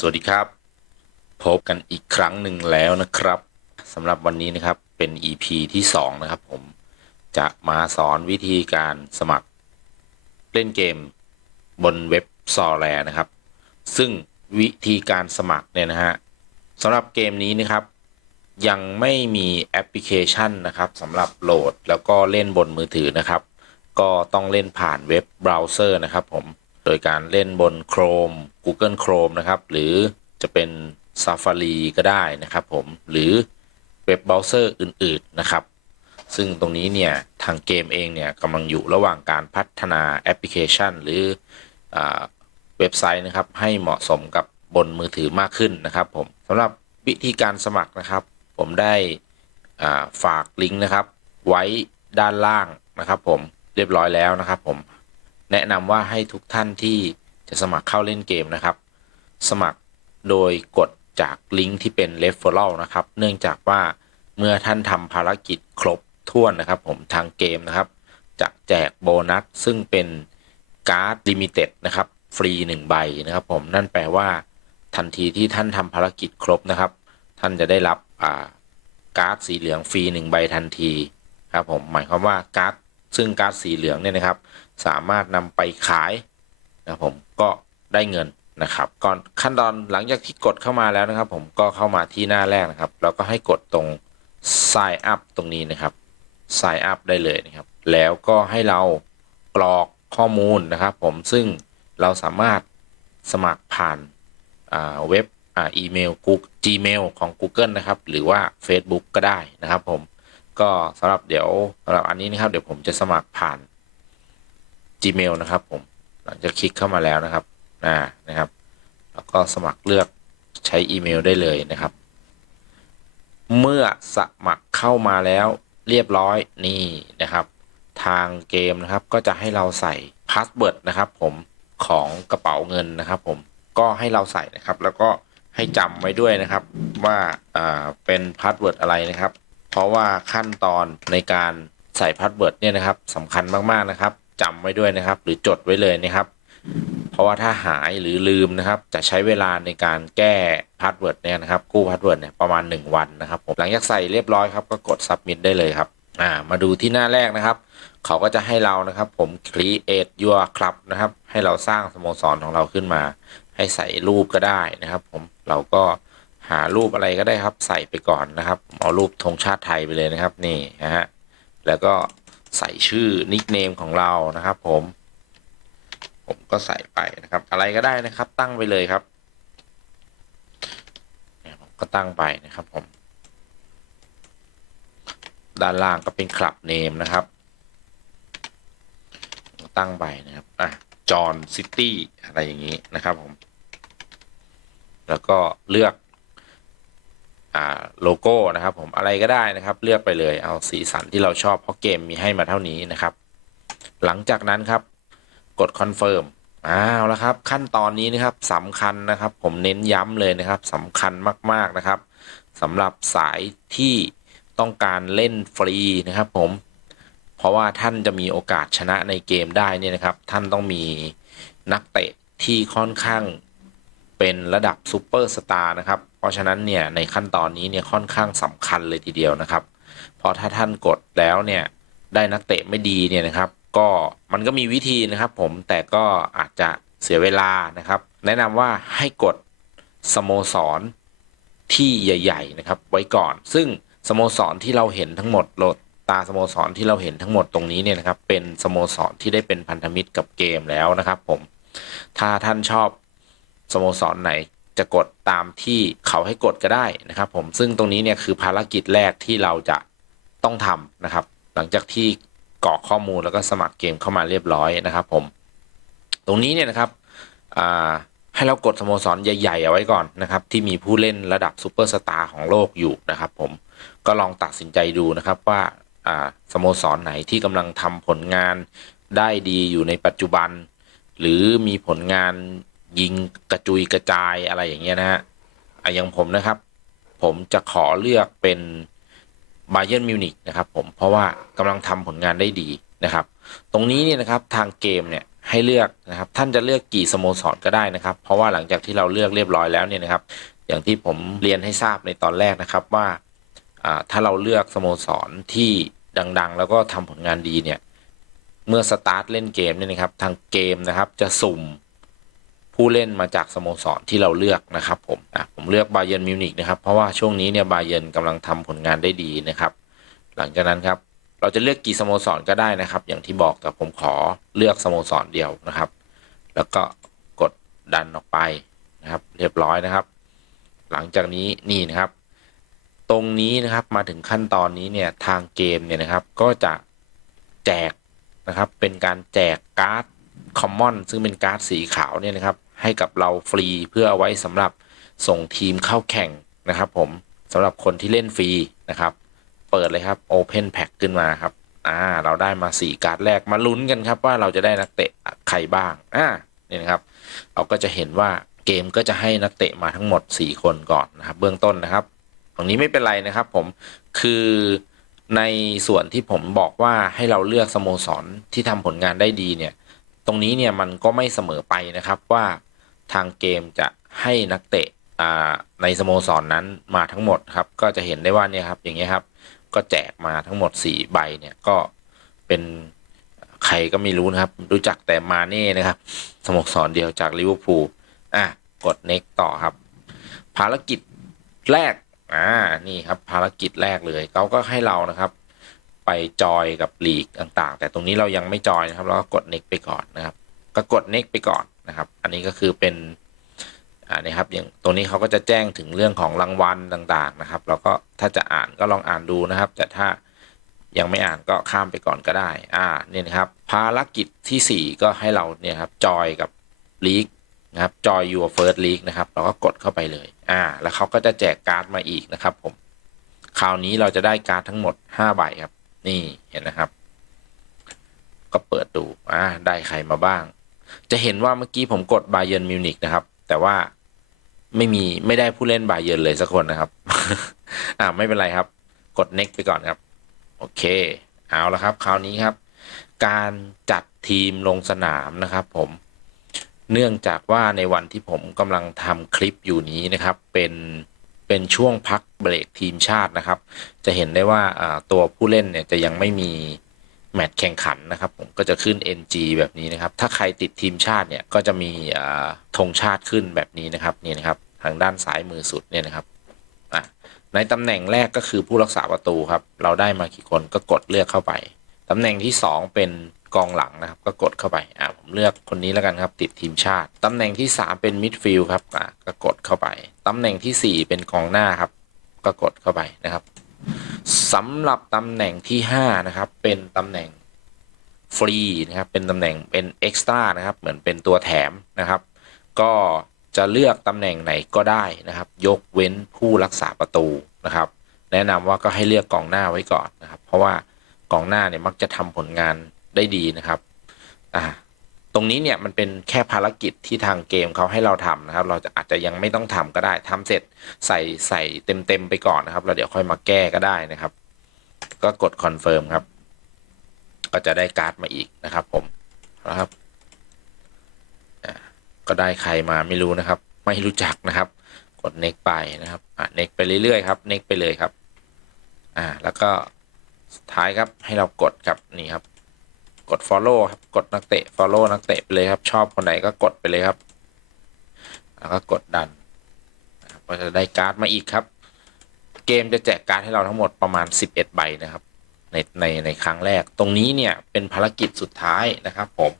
สวัสดีครับ พบกันอีกครั้งหนึ่งแล้วนะครับสำหรับวันนี้นะครับเป็น EP ที่ 2 นะครับ ผมจะมาสอนวิธีการสมัครเล่นเกมบนเว็บซอแรนะครับ ซึ่งวิธีการสมัครเนี่ยนะฮะสำหรับเกมนี้นะครับ ยังไม่มีแอปพลิเคชันนะครับสำหรับโหลดแล้วก็เล่นบนมือถือนะครับ ก็ต้องเล่นผ่านเว็บเบราว์เซอร์นะครับผม โดยการเล่นบน Chrome Google Chrome นะครับ หรือจะเป็น Safari ก็ได้นะครับผม หรือเว็บเบราว์เซอร์อื่น ๆ นะครับ ซึ่งตรงนี้เนี่ย ทางเกมเองเนี่ยกำลังอยู่ระหว่างการพัฒนาแอปพลิเคชัน หรืออเว็บไซต์นะครับ ให้เหมาะสมกับบนมือถือมากขึ้นนะครับผมสำหรับวิธีการสมัครนะครับ ผมได้ฝากลิงก์นะครับ ไว้ด้านล่างนะครับ ผมเรียบร้อยแล้วนะครับผม แนะนำว่าให้ทุกท่านที่จะสมัครเข้าเล่นเกมนะครับ สมัครโดยกดจากลิงก์ที่เป็น referral นะครับ เนื่องจากว่าเมื่อท่านทำภารกิจครบถ้วนนะครับ ผมทางเกมนะครับ จะแจกโบนัส ซึ่งเป็นการ์ดลิมิเต็ดนะครับ ฟรี 1 ใบนะครับ ผมนั่นแปลว่า ทันทีที่ท่านทำภารกิจครบนะครับ ท่านจะได้รับาการ์ดสีเหลืองฟรี 1 ใบทันทีครับผมหมายความว่าการ์ดซึ่งการ์ดสีเหลืองเนี่ยนะครับ สามารถนำไปขายนะผมก็ได้เงินนะครับ ก่อนขั้นตอนหลังจากที่กดเข้ามาแล้วนะครับ ผมก็เข้ามาที่หน้าแรกนะครับ แล้วก็ให้กดตรง sign up ตรงนี้นะครับ sign up ได้เลยนะครับ แล้วก็ให้เรากรอกข้อมูลนะครับ ผมซึ่งเราสามารถสมัครผ่านอ่าเว็บอ่าอีเมล Gmail ของ Google นะครับ หรือว่า Facebook ก็ได้นะครับ ผมก็สำหรับเดี๋ยวสำหรับอันนี้นะครับ เดี๋ยวผมจะสมัครผ่าน Gmail นะครับ ผมหลังจากคลิกเข้ามาแล้วนะครับอ่านะครับ แล้วก็สมัครเลือกใช้อีเมลได้เลยนะครับ เมื่อสมัครเข้ามาแล้วเรียบร้อยนี่นะครับ ทางเกมนะครับก็จะให้เราใส่พาสเวิร์ดนะครับผมของกระเป๋าเงินนะครับผมก็ให้เราใส่นะครับ แล้วก็ให้จำไว้ด้วยนะครับว่าอ่าเป็นพาสเวิร์ดอะไรนะครับ เพราะว่าขั้นตอนในการใส่พาสเวิร์ดเนี่ยนะครับสำคัญมากๆนะครับ จำไว้ด้วยนะครับ หรือจดไว้เลยนะครับ เพราะว่าถ้าหายหรือลืมนะครับ จะใช้เวลาในการแก้พาสเวิร์ดเนี่ยนะครับ กู้พาสเวิร์ดเนี่ยประมาณ 1 วันนะครับผมหลังจากใส่เรียบร้อยครับก็กด submit ได้เลยครับอ่ามาดูที่หน้าแรกนะครับ เขาก็จะให้เรานะครับผม create your club นะครับ ให้เราสร้างสโมสรของเราขึ้นมา ให้ใส่รูปก็ได้นะครับ ผมเราก็หารูปอะไรก็ได้ครับ ใส่ไปก่อนนะครับ เอารูปธงชาติไทยไปเลยนะครับ นี่นะฮะแล้วก็ ใส่ชื่อนิกเนมของเรานะครับ ผม ผมก็ใส่ไปนะครับ อะไรก็ได้นะครับ ตั้งไปเลยครับเนี่ยผมก็ตั้งไปนะครับ ผม ด้านล่างก็เป็นคลับเนมนะครับ ตั้งไปนะครับอะจอห์นซิตี้อะไรอย่างนี้นะครับ ผม แล้วก็เลือก อ่าโลโก้นะครับ ผมอะไรก็ได้นะครับ เลือกไปเลยเอาสีสันที่เราชอบเพราะเกมมีให้มาเท่านี้นะครับ หลังจากนั้นครับ กดคอนเฟิร์มอ้าวแล้วครับ ขั้นตอนนี้นะครับสำคัญนะครับ ผมเน้นย้ำเลยนะครับสำคัญมาก ๆนะครับสำหรับสายที่ต้องการเล่นฟรีนะครับผมเพราะว่าท่านจะมีโอกาสชนะในเกมได้เนี่ยนะครับ ท่านต้องมีนักเตะที่ค่อนข้างเป็นระดับซูเปอร์สตาร์นะครับ เพราะฉะนั้นเนี่ยในขั้นตอนนี้เนี่ยค่อนข้างสำคัญเลยทีเดียวนะครับ เพราะถ้าท่านกดแล้วเนี่ยได้นักเตะไม่ดีเนี่ยนะครับก็มันก็มีวิธีนะครับผมแต่ก็อาจจะเสียเวลานะครับ แนะนำว่าให้กดสโมสรที่ใหญ่ ๆ นะครับ ไว้ก่อน ซึ่งสโมสรที่เราเห็นทั้งหมดโหลดตาสโมสรที่เราเห็นทั้งหมดตรงนี้เนี่ยนะครับเป็นสโมสรที่ได้เป็นพันธมิตรกับเกมแล้วนะครับผมถ้าท่านชอบสโมสรไหน จะกดตามที่เขาให้กดก็ได้นะครับผมซึ่งตรงนี้เนี่ยคือภารกิจแรกที่เราจะต้องทำนะครับ หลังจากที่กรอกข้อมูลแล้วก็สมัครเกมเข้ามาเรียบร้อยนะครับผมตรงนี้เนี่ยนะครับให้เรากดสโมสรใหญ่ ๆ เอาไว้ก่อนนะครับ ที่มีผู้เล่นระดับซูเปอร์สตาร์ของโลกอยู่นะครับ ผมก็ลองตัดสินใจดูนะครับว่าอ่าสโมสรไหนที่กำลังทำผลงานได้ดีอยู่ในปัจจุบัน หรือมีผลงาน ยิงกระจุยกระจายอะไรอย่างเงี้ยนะฮะอะอย่างผมนะครับ ผมจะขอเลือกเป็นบ a เย r n m มิวนิกนะครับผมเพราะว่ากำลังทำผลงานได้ดีนะครับ ตรงนี้เนี่ยนะครับทางเกมเนี่ยให้เลือกนะครับท่านจะเลือกกี่สโมสรก็ได้นะครับ เพราะว่าหลังจากที่เราเลือกเรียบร้อยแล้วเนี่ยนะครับ อย่างที่ผมเรียนให้ทราบในตอนแรกนะครับว่าถ้าเราเลือกสโมสรที่ดัง ๆ แล้วก็ทำผลงานดีเนี่ย เมื่อสตาร์ทเล่นเกมเนี่ยนะครับ ทางเกมนะครับจะสุ่ม ผู้เล่นมาจากสโมสรที่เราเลือกนะครับผมอะผมเลือกบาเยนมิวนิกนะครับ เพราะว่าช่วงนี้เนี่ยบาเย r n กำลังทำผลงานได้ดีนะครับ หลังจากนั้นครับเราจะเลือกกี่สโมสรก็ได้นะครับ อย่างที่บอกแต่ผมขอเลือกสโมสรเดียวนะครับ แล้วก็กดดันออกไปนะครับ เรียบร้อยนะครับ หลังจากนี้นี่นะครับ ตรงนี้นะครับมาถึงขั้นตอนนี้เนี่ยทางเกมเนี่ยนะครับ ก็จะแจกนะครับเป็นการแจกการ์ดคอมมอนซึ่งเป็นการ์ดสีขาวเนี่ยนะครับ ให้กับเราฟรีเพื่อเอาไว้สำหรับส่งทีมเข้าแข่งนะครับผมสำหรับคนที่เล่นฟรีนะครับ เปิดเลยครับ Open Pack ขึ้นมาครับอ่าเราได้มา 4 การ์ดแรกมาลุ้นกันครับว่าเราจะได้นักเตะใครบ้างอ่านี่นะครับ เราก็จะเห็นว่าเกมก็จะให้นักเตะมาทั้งหมด 4 คนก่อนนะครับ เบื้องต้นนะครับตรงนี้ไม่เป็นไรนะครับผมคือในส่วนที่ผมบอกว่าให้เราเลือกสโมสรที่ทำผลงานได้ดีเนี่ย ตรงนี้เนี่ยมันก็ไม่เสมอไปนะครับว่า ทางเกมจะให้นักเตะอ่าในสโมสรนนั้นมาทั้งหมดครับ ก็จะเห็นได้ว่าเนี่ยครับอย่างเงี้ยครับ ก็แจกมาทั้งหมด 4 ใบเนี่ยก็เป็นใครก็ไม่รู้นะครับ รู้จักแต่มาเน่นะครับ สโมสรเดียวจากลิเวอร์พูลอะกด next ต่อครับ ภารกิจแรกอ่านี่ครับภารกิจแรกเลยเขาก็ให้เรานะครับ ไปจอยกับลีกต่างๆ แต่ตรงนี้เรายังไม่จอยนะครับ เราก็กด next ไปก่อนนะครับ ก็กด next ไปก่อน นะครับ อันนี้ก็คือเป็นอ่านี่ครับอย่างตัวนี้เขาก็จะแจ้งถึงเรื่องของรางวัลต่างๆนะครับ แล้วก็ถ้าจะอ่านก็ลองอ่านดูนะครับ แต่ถ้ายังไม่อ่านก็ข้ามไปก่อนก็ได้ อ่านี่นะครับ ภารกิจทีสี่ 4 ก็ให้เราเนี่ยครับจอยกับลีกนะครับจอย your first league นะครับเราก็กดเข้าไปเลย อ่า แล้วเขาก็จะแจกการ์ดมาอีกนะครับ ผม คราวนี้เราจะได้การ์ดทั้งหมด5ใบครับ นี่เห็นนะครับ ก็เปิดดู อ่า ได้ใครมาบ้าง จะเห็นว่าเมื่อกี้ผมกดบาเยนมิวนิกนะครับ แต่ว่าไม่มีไม่ได้ผู้เล่นบาเย r n เลยสักคนนะครับ อ่าไม่เป็นไรครับ กด next ไปก่อนครับ โอเค เอาละครับ คราวนี้ครับ การจัดทีมลงสนามนะครับ ผมเนื่องจากว่าในวันที่ผมกำลังทำคลิปอยู่นี้นะครับ เป็นเป็นช่วงพักเบรกทีมชาตินะครับ จะเห็นได้ว่าตัวผู้เล่นเนี่ยจะยังไม่มี แมตช์แข่งขันนะครับ ผมก็จะขึ้น NG แบบนี้นะครับ ถ้าใครติดทีมชาติเนี่ยก็จะมีธงชาติขึ้นแบบนี้นะครับนี่นะครับทางด้านซ้ายมือสุดเนี่ยนะครับในตำแหน่งแรกก็คือผู้รักษาประตูครับ เราได้มากี่คนก็กดเลือกเข้าไป ตำแหน่งที่ 2 เป็นกองหลังนะครับ ก็กดเข้าไปอ่าผมเลือกคนนี้แล้วกันครับ ติดทีมชาติ ตำแหน่งที่ 3 เป็นมิดฟิลด์ครับอ่าก็กดเข้าไป ตำแหน่งทีสี่4 เป็นกองหน้าครับ ก็กดเข้าไปนะครับ สำหรับตำแหน่งที่ 5 นะครับ เป็นตำแหน่งฟรีนะครับ เป็นตำแหน่งเป็นเอ็กซ์ตร้านะครับ เหมือนเป็นตัวแถมนะครับ ก็จะเลือกตำแหน่งไหนก็ได้นะครับ ยกเว้นผู้รักษาประตูนะครับ แนะนำว่าก็ให้เลือกกองหน้าไว้ก่อนนะครับ เพราะว่ากองหน้าเนี่ยมักจะทำผลงานได้ดีนะครับ อ่า ตรงนี้เนี่ยมันเป็นแค่ภารกิจที่ทางเกมเขาให้เราทำนะครับ เราจะอาจจะยังไม่ต้องทำก็ได้ทำเสร็จใส่ใส่เต็มเต็มไปก่อนนะครับแล้วเดี๋ยวค่อยมาแก้ก็ได้นะครับ ก็กดคอนเฟิร์มครับ ก็จะได้การ์ดมาอีกนะครับ ผมนะครับก็ได้ใครมาไม่รู้นะครับ ไม่รู้จักนะครับ กด next ไปนะครับอ่า next ไปเรื่อยๆครับ next ไปเลยครับ อ่า แล้วก็ท้ายครับให้เรากดครับนี่ครับ กด follow ครับ กดนักเตะ follow นักเตะไปเลยครับ ชอบคนไหนก็กดไปเลยครับ แล้วก็กดดันนะครับก็จะได้การ์ดมาอีกครับ เกมจะแจกการ์ดให้เราทั้งหมดประมาณ 11 ใบนะครับ ในในในครั้งแรก ตรงนี้เนี่ยเป็นภารกิจสุดท้ายนะครับผม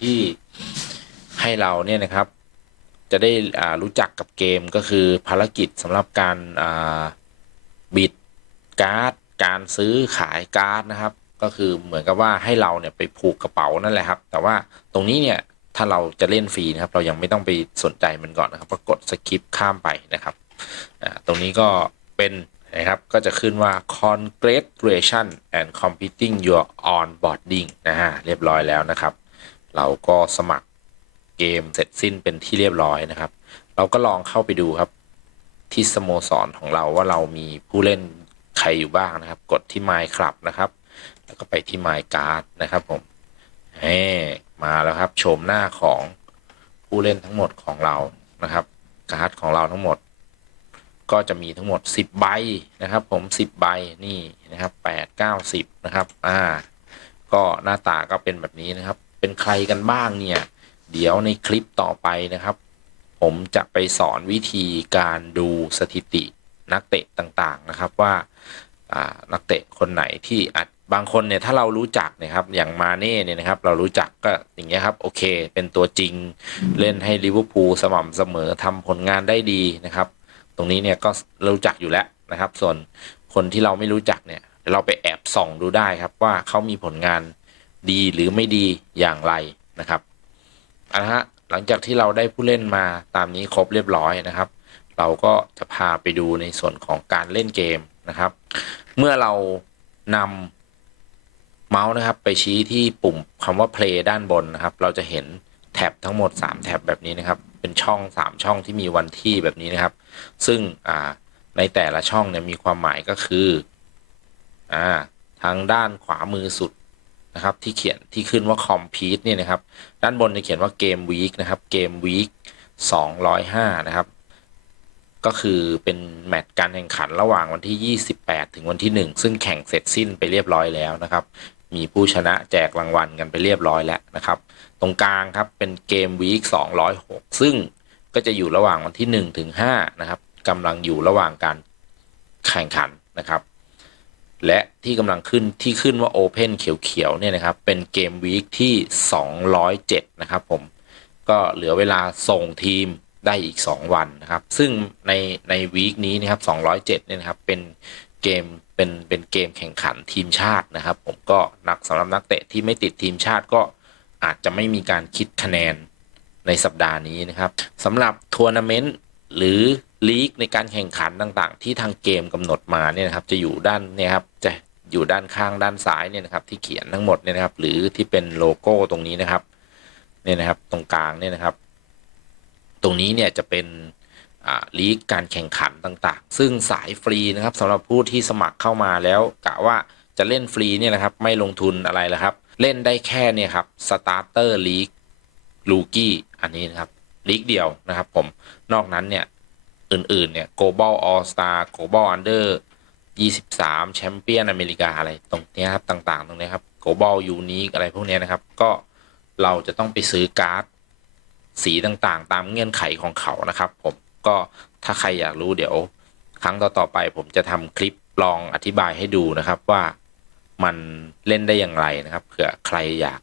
ที่ให้เราเนี่ยนะครับ จะได้รู้จักกับเกมก็คือภารกิจสำหรับการบิดการ์ด การซื้อขายการ์ดนะครับ ก็คือเหมือนกับว่าให้เราเนี่ยไปผูกกระเป๋านั่นแหละครับ แต่ว่าตรงนี้เนี่ยถ้าเราจะเล่นฟรีนะครับ เรายังไม่ต้องไปสนใจมันก่อนนะครับก็กดสกิปข้ามไปนะครับตรงนี้ก็เป็นนะครับก็จะขึ้นว่า congratulation and completing your onboarding นะฮะเรียบร้อยแล้วนะครับ เราก็สมัครเกมเสร็จสิ้นเป็นที่เรียบร้อยนะครับ เราก็ลองเข้าไปดูครับ ที่สโมสรของเราว่าเรามีผู้เล่นใครอยู่บ้างนะครับ กดที่ My Club นะครับ แล้วก็ไปที่ My Card นะครับผมเฮ้มาแล้วครับโฉมหน้าของผู้เล่นทั้งหมดของเรานะครับ การ์ดของเราทั้งหมด ก็จะมีทั้งหมด 10 ใบนะครับ ผม 10 ใบนี่นะครับ 8 9 10 นะครับ อ่า ก็หน้าตาก็เป็นแบบนี้นะครับ เป็นใครกันบ้างเนี่ย เดี๋ยวในคลิปต่อไปนะครับ ผมจะไปสอนวิธีการดูสถิตินักเตะต่างๆนะครับว่านักเตะคนไหนที่อาจ บางคนเนี่ยถ้าเรารู้จักนะครับอย่างมาเน่เนี่ยนะครับเรารู้จักก็อย่างเงี้ยครับโอเค เป็นตัวจริงเล่นให้ลิเวอร์พูลสม่ำเสมอทำผลงานได้ดีนะครับ ตรงนี้เนี่ยก็รู้จักอยู่แล้วนะครับ ส่วนคนที่เราไม่รู้จักเนี่ยเราไปแอบส่องดูได้ครับว่าเขามีผลงานดีหรือไม่ดีอย่างไรนะครับอาละฮะหลังจากที่เราได้ผู้เล่นมาตามนี้ครบเรียบร้อยนะครับ เราก็จะพาไปดูในส่วนของการเล่นเกมนะครับ เมื่อเรานำ เมาส์นะครับไปชี้ที่ปุ่มคำว่า play ด้านบนนะครับ เราจะเห็นแท็บทั้งหมด 3 แท็บแบบนี้นะครับ เป็นช่อง 3 ช่องที่มีวันที่แบบนี้นะครับ ซึ่งในแต่ละช่องเนี่ยมีความหมายก็คืออทางด้านขวามือสุดนะครับ ที่เขียนที่ขึ้นว่า complete เนี่ยนะครับ ด้านบนจะเขียนว่าเกม week นะครับเกม week 205 นะครับ ก็คือเป็นแมตช์การแข่งขันระหว่างวันที่ 28 ถึงวันที่ 1 ซึ่งแข่งเสร็จสิ้นไปเรียบร้อยแล้วนะครับ มีผู้ชนะแจกรางวัลกันไปเรียบร้อยแล้วนะครับ ตรงกลางครับเป็นเกมวีค206 ซึ่งก็จะอยู่ระหว่างวันที่ 1 ถึง 5 นะครับกำลังอยู่ระหว่างการแข่งขันนะครับ และที่กำลังขึ้นที่ขึ้นว่า Open เขียวๆเนี่ยนะครับ เป็นเกมวีคที่ 207 นะครับผม ก็เหลือเวลาส่งทีมได้อีก 2 วันนะครับ ซึ่งในในวีคนี้นะครับ 207 เนี่ยนะครับ เป็น เกมเป็นเป็นเกมแข่งขันทีมชาตินะครับ ผมก็นักสำหรับนักเตะที่ไม่ติดทีมชาติก็อาจจะไม่มีการคิดคะแนนในสัปดาห์นี้นะครับสำหรับทัวร์นาเมนต์หรือลีกในการแข่งขันต่างๆ ที่ทางเกมกำหนดมาเนี่ยนะครับจะอยู่ด้านเนี่ยครับจะอยู่ด้านข้างด้านซ้ายเนี่ยนะครับที่เขียนทั้งหมดเนี่ยนะครับหรือที่เป็นโลโก้ตรงนี้นะครับเนี่ยนะครับตรงกลางเนี่ยนะครับ ตรงนี้เนี่ยจะเป็น ลีกการแข่งขันต่างๆ ซึ่งสายฟรีนะครับสำหรับผู้ที่สมัครเข้ามาแล้วกะว่าจะเล่นฟรีเนี่ยนะครับไม่ลงทุนอะไรแล้วครับ เล่นได้แค่เนี่ยครับสตาร์เตอร์ลีกลูกี้อันนี้นะครับลีกเดียวนะครับผมนอกนั้นเนี่ยอื่น ๆ เนี่ย global all star global under 23แชมเปี้ยนอเมริกาอะไรตรงนี้ครับต่างๆ ตรงนี้ครับ global unique อะไรพวกนี้นะครับ ก็เราจะต้องไปซื้อการ์ดสีต่างๆ ตามเงื่อนไขของเขานะครับผม ก็ถ้าใครอยากรู้เดี๋ยว ครั้งต่อๆไป ผมจะทำคลิปลองอธิบายให้ดูนะครับว่ามันเล่นได้อย่างไรนะครับเผื่อใครอยาก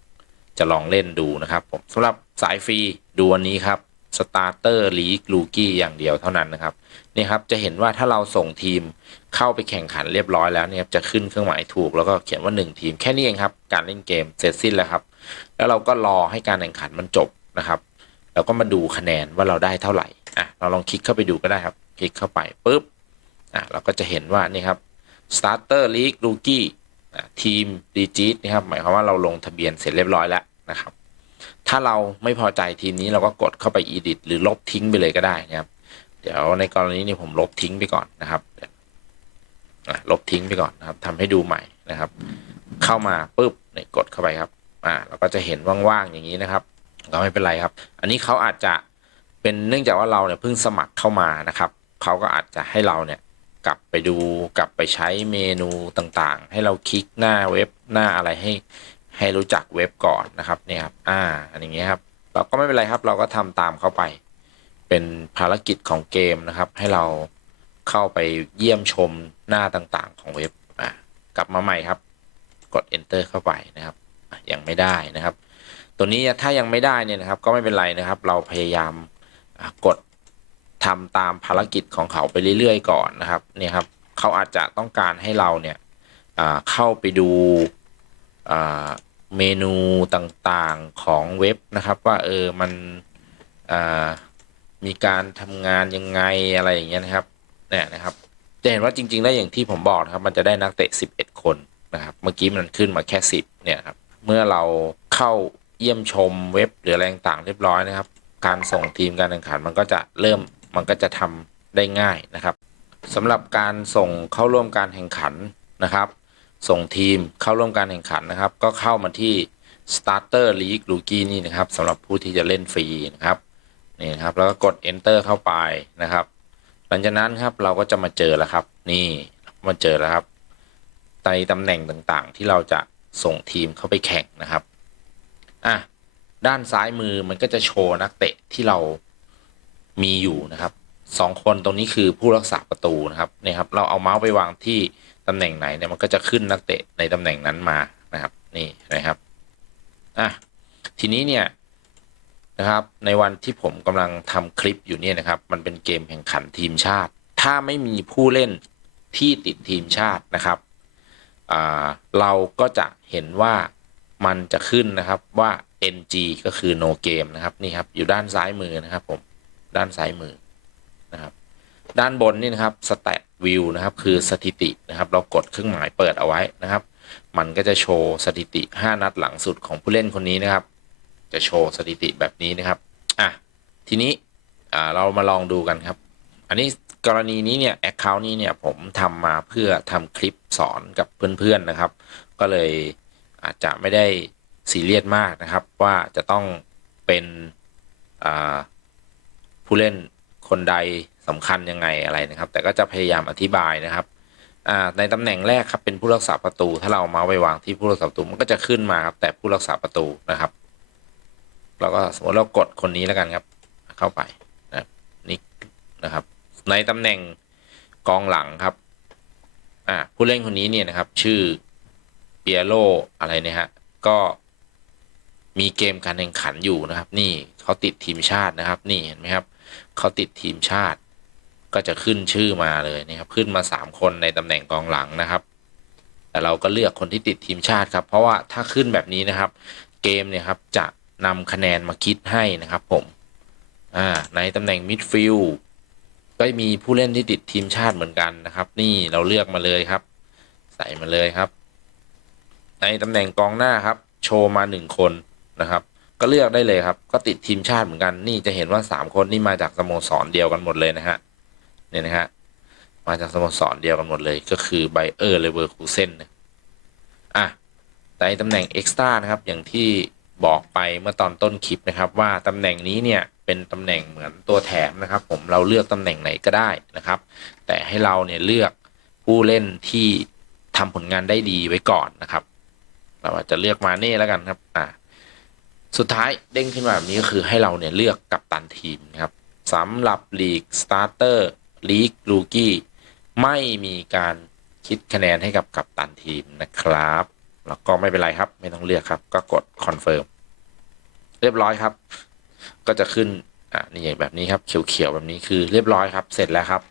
จะลองเล่นดูนะครับ ผมสำหรับสายฟรีดูวันนี้ครับ Starter League Rookie อย่างเดียวเท่านั้นนะครับนี่ครับจะเห็นว่าถ้าเราส่งทีมเข้าไปแข่งขันเรียบร้อยแล้วเนี่ยจะขึ้นเครื่องหมายถูกแล้วก็เขียนว่า 1 ทีมแค่นี้เองครับ การเล่นเกมเสร็จสิ้นแล้วครับ แล้วเราก็รอให้การแข่งขันมันจบนะครับ เราก็มาดูคะแนนว่าเราได้เท่าไหร่อะเราลองคลิกเข้าไปดูก็ได้ครับ คลิกเข้าไปปุ๊บอะเราก็จะเห็นว่านี่ครับ starter league rookie อะทีม d g นี่ครับหมายความว่าเราลงทะเบียนเสร็จเรียบร้อยแล้วนะครับ ถ้าเราไม่พอใจทีมนี้เราก็กดเข้าไป edit หรือลบทิ้งไปเลยก็ได้นะครับ เดี๋ยวในกรณีนี้ผมลบทิ้งไปก่อนนะครับอะลบทิ้งไปก่อนนะครับทำให้ดูใหม่นะครับ เข้ามาปุ๊บเนี่ยกดเข้าไปครับ อ่าเราก็จะเห็นว่างๆอย่างนี้นะครับ ก็ไม่เป็นไรครับ อันนี้เขาอาจจะเป็นเนื่องจากว่าเราเนี่ยเพิ่งสมัครเข้ามานะครับเขาก็อาจจะให้เราเนี่ยกลับไปดูกลับไปใช้เมนูต่างๆ ให้เราคลิกหน้าเว็บหน้าอะไรให้ให้รู้จักเว็บก่อนนะครับเนี่ยครับอ่าอันอย่างเงี้ยครับ เราก็ไม่เป็นไรครับ เราก็ทำตามเข้าไป เป็นภารกิจของเกมนะครับ ให้เราเข้าไปเยี่ยมชมหน้าต่างๆ ของเว็บอ่ากลับมาใหม่ครับ กด enter เข้าไปนะครับยังไม่ได้นะครับ ตัวนี้ถ้ายังไม่ได้เนี่ยนะครับก็ไม่เป็นไรนะครับ เราพยายามกดทำตามภารกิจของเขาไปเรื่อยๆ ก่อนนะครับเนี่ยครับเขาอาจจะต้องการให้เราเนี่ยเข้าไปดูเมนูต่างๆของเว็บนะครับว่าเออมันมีการทำงานยังไงอะไรอย่างเงี้ยนะครับเนี่ยนะครับจะเห็นว่าจริงๆ แล้วอย่างที่ผมบอกนะครับ มันจะได้นักเตะ 11 คนนะครับ เมื่อกี้มันขึ้นมาแค่ 10เนี่ยครับ เมื่อเราเข้า เยี่ยมชมเว็บหรืออะไรต่างเรียบร้อยนะครับ การส่งทีมการแข่งขันมันก็จะเริ่มมันก็จะทำได้ง่ายนะครับสำหรับการส่งเข้าร่วมการแข่งขันนะครับ ส่งทีมเข้าร่วมการแข่งขันนะครับ ก็เข้ามาที่ Starter League Rookie นี่นะครับสำหรับผู้ที่จะเล่นฟรีนะครับนี่นครับแล้วก็กด Enter เข้าไปนะครับ หลังจากนั้นครับเราก็จะมาเจอแล้วครับ นี่มาเจอแล้วครับในตำแหน่งต่างๆ ที่เราจะส่งทีมเข้าไปแข่งนะครับ อะด้านซ้ายมือมันก็จะโชว์นักเตะที่เรามีอยู่นะครับสองคนตรงนี้คือผู้รักษาประตูนะครับเนี่ยครับ เราเอาเมาส์ไปวางที่ตำแหน่งไหนเนี่ยมันก็จะขึ้นนักเตะในตำแหน่งนั้นมานะครับ นี่นะครับอะทีนี้เนี่ยนะครับ ในวันที่ผมกำลังทำคลิปอยู่เนี่ยนะครับ มันเป็นเกมแข่งขันทีมชาติ ถ้าไม่มีผู้เล่นที่ติดทีมชาตินะครับอ่าเราก็จะเห็นว่า มันจะขึ้นนะครับว่า NG ก็คือ no game นะครับนี่ครับอยู่ด้านซ้ายมือนะครับผมด้านซ้ายมือนะครับ ด้านบนนี่นะครับ stat view นะครับคือสถิตินะครับ เรากดเครื่องหมายเปิดเอาไว้นะครับ มันก็จะโชว์สถิติ 5 นัดหลังสุดของผู้เล่นคนนี้นะครับ จะโชว์สถิติแบบนี้นะครับอะทีนี้อ่าเรามาลองดูกันครับ อันนี้กรณีนี้เนี่ย Account นี้เนี่ยผมทำมาเพื่อทำคลิปสอนกับเพื่อนๆนะครับ ก็เลย อาจจะไม่ได้ซีเรียสมากนะครับ ว่าจะต้องเป็นผู้เล่นคนใดสำคัญยังไงอะไรนะครับ แต่ก็จะพยายามอธิบายนะครับในตำแหน่งแรกครับเป็นผู้รักษาประตู ถ้าเราเอามาไววางที่ผู้รักษาประตูมันก็จะขึ้นมาครับแต่ผู้รักษาประตูนะครับเราก็สมมติเรากดคนนี้แล้วกันครับ เข้าไปนะนี่นะครับ ในตำแหน่งกองหลังครับ อ่าผู้เล่นคนนี้เนี่ยนะครับ ชื่อ เปียโรอะไรเนี่ยฮะ ก็มีเกมการแข่งขันอยู่นะครับ นี่เขาติดทีมชาตินะครับ นี่เห็นไหมครับเขาติดทีมชาติ ก็จะขึ้นชื่อมาเลยนะครับ ขึ้นมาสามคนในตำแหน่งกองหลังนะครับ แต่เราก็เลือกคนที่ติดทีมชาติครับ เพราะว่าถ้าขึ้นแบบนี้นะครับ เกมเนี่ยครับจะนำคะแนนมาคิดให้นะครับ ผม อ่า ในตำแหน่งมิดฟิลด์ก็มีผู้เล่นที่ติดทีมชาติเหมือนกันนะครับ นี่เราเลือกมาเลยครับ ใส่มาเลยครับ ในตำแหน่งกองหน้าครับ โชว์มาหนึ่งคนนะครับ ก็เลือกได้เลยครับ ก็ติดทีมชาติเหมือนกัน นี่จะเห็นว่าสามคนนี่มาจากสโมสรเดียวกันหมดเลยนะฮะ เนี่ยนะฮะ มาจากสโมสรเดียวกันหมดเลย ก็คือไบเออร์เลเวอร์คูเซนอะในตำแหน่งเอ็กซ์ตร้านะครับ อย่างที่บอกไปเมื่อตอนต้นคลิปนะครับ ว่าตำแหน่งนี้เนี่ยเป็นตำแหน่งเหมือนตัวแถมนะครับ ผมเราเลือกตำแหน่งไหนก็ได้นะครับ แต่ให้เราเนี่ยเลือกผู้เล่นที่ทำผลงานได้ดีไว้ก่อนนะครับ เราอาจจะเลือกมาเน่แล้วกันครับ อ่า สุดท้ายเด้งขึ้นมาแบบนี้ก็คือให้เราเนี่ยเลือกกัปตันทีมนะครับสำหรับลีกสตาร์เตอร์ลีกลูกี้ไม่มีการคิดคะแนนให้กับกัปตันทีมนะครับ แล้วก็ไม่เป็นไรครับ ไม่ต้องเลือกครับ ก็กดคอนเฟิร์มเรียบร้อยครับ ก็จะขึ้นอ่านี่แบบนี้ครับ เขียวๆแบบนี้คือเรียบร้อยครับ เสร็จแล้วครับ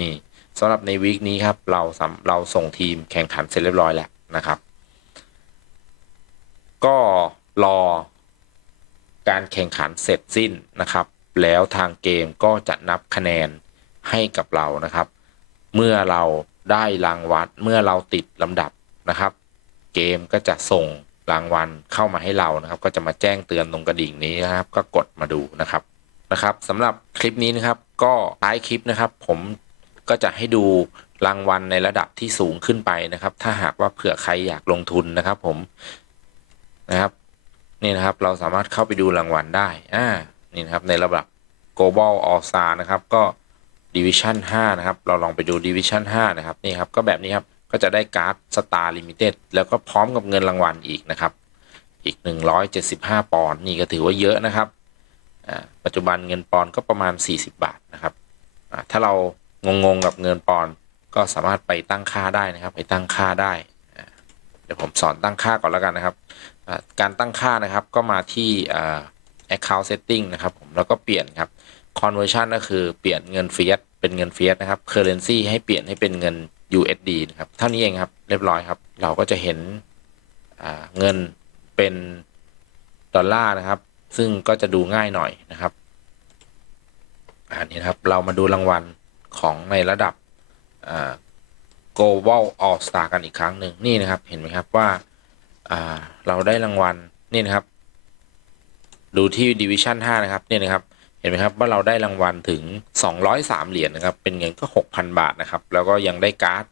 นี่สำหรับในวีคนี้ครับ เราสเราส่งทีมแข่งขันเสร็จเรียบร้อยแล้วนะครับ ก็รอการแข่งขันเสร็จสิ้นนะครับ แล้วทางเกมก็จะนับคะแนนให้กับเรานะครับ เมื่อเราได้รางวัลเมื่อเราติดลำดับนะครับ เกมก็จะส่งรางวัลเข้ามาให้เรานะครับ ก็จะมาแจ้งเตือนตรงกระดิ่งนี้นะครับ ก็กดมาดูนะครับนะครับสำหรับคลิปนี้นะครับก็ท้ายคลิปนะครับ ผมก็จะให้ดูรางวัลในระดับที่สูงขึ้นไปนะครับ ถ้าหากว่าเผื่อใครอยากลงทุนนะครับ ผม นะครับ นี่นะครับเราสามารถเข้าไปดูรางวัลได้อ่านี่นะครับในระดับ global all star นะครับก็ division 5 นะครับ เราลองไปดู division 5 นะครับนี่ครับก็แบบนี้ครับก็จะได้การ์ด star limited แล้วก็พร้อมกับเงินรางวัลอีกนะครับอีก 175 ปอนด์นี่ก็ถือว่าเยอะนะครับปัจจุบันเงินปอนด์ก็ประมาณ 40 บาทนะครับถ้าเรางงๆกับเงินปอนด์ก็สามารถไปตั้งค่าได้นะครับ ไปตั้งค่าได้ เดี๋ยวผมสอนตั้งค่าก่อนแล้วกันนะครับ การตั้งค่านะครับก็มาที่อ่า account setting นะครับผมแล้วก็เปลี่ยนครับ conversion ก็คือเปลี่ยนเงินเฟียสเป็นเงินเฟียสนะครับ currency ให้เปลี่ยนให้เป็นเงิน USD นะครับเท่านี้เองครับเรียบร้อยครับ เราก็จะเห็นเงินเป็นดอลลาร์นะครับ ซึ่งก็จะดูง่ายหน่อยนะครับอันนี้นครับเรามาดูรางวัลของในระดับ global all star กันอีกครั้งหนึ่งนี่นะครับเห็นไหมครับว่า อ่า เราได้รางวัล นี่นะครับ ดูที่ division 5นะครับนี่นะครับ เห็นไหมครับว่าเราได้รางวัลถึง 203 เหรียญนะครับ เป็นเงินก็ 6,000 บาทนะครับ แล้วก็ยังได้การ์ด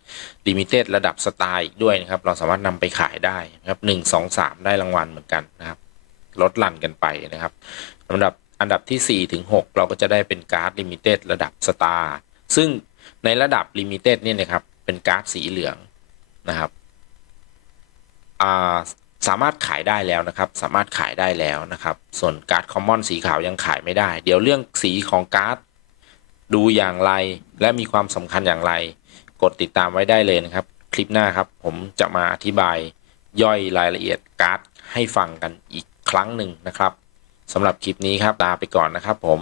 ลิมิเต็ดระดับสไตล์ด้วยนะครับ เราสามารถนำไปขายได้นะครับ 1 2 3 ได้รางวัลเหมือนกันนะครับ ลดหลั่นกันไปนะครับสำหรับอันดับที่ 4 ถึง 6 เราก็จะได้เป็นการ์ดลิมิเต็ดระดับสตาร์ซึ่งในระดับลิมิเต็ดเนี่ยนะครับ เป็นการ์ดสีเหลืองนะครับ สามารถขายได้แล้วนะครับ สามารถขายได้แล้วนะครับ ส่วนการ์ดคอมมอนสีขาวยังขายไม่ได้ เดี๋ยวเรื่องสีของการ์ดดูอย่างไรและมีความสำคัญอย่างไร กดติดตามไว้ได้เลยนะครับ คลิปหน้าครับ ผมจะมาอธิบายย่อยรายละเอียดการ์ดให้ฟังกันอีกครั้งหนึ่งนะครับสำหรับคลิปนี้ครับลาไปก่อนนะครับ ผม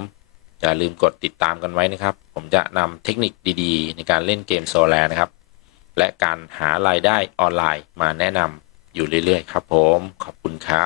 อย่าลืมกดติดตามกันไว้นะครับ ผมจะนำเทคนิคดีๆ ในการเล่นเกมโซลานะครับ และการหารายได้ออนไลน์มาแนะนำ อยู่เรื่อย ๆ ครับผม ขอบคุณครับ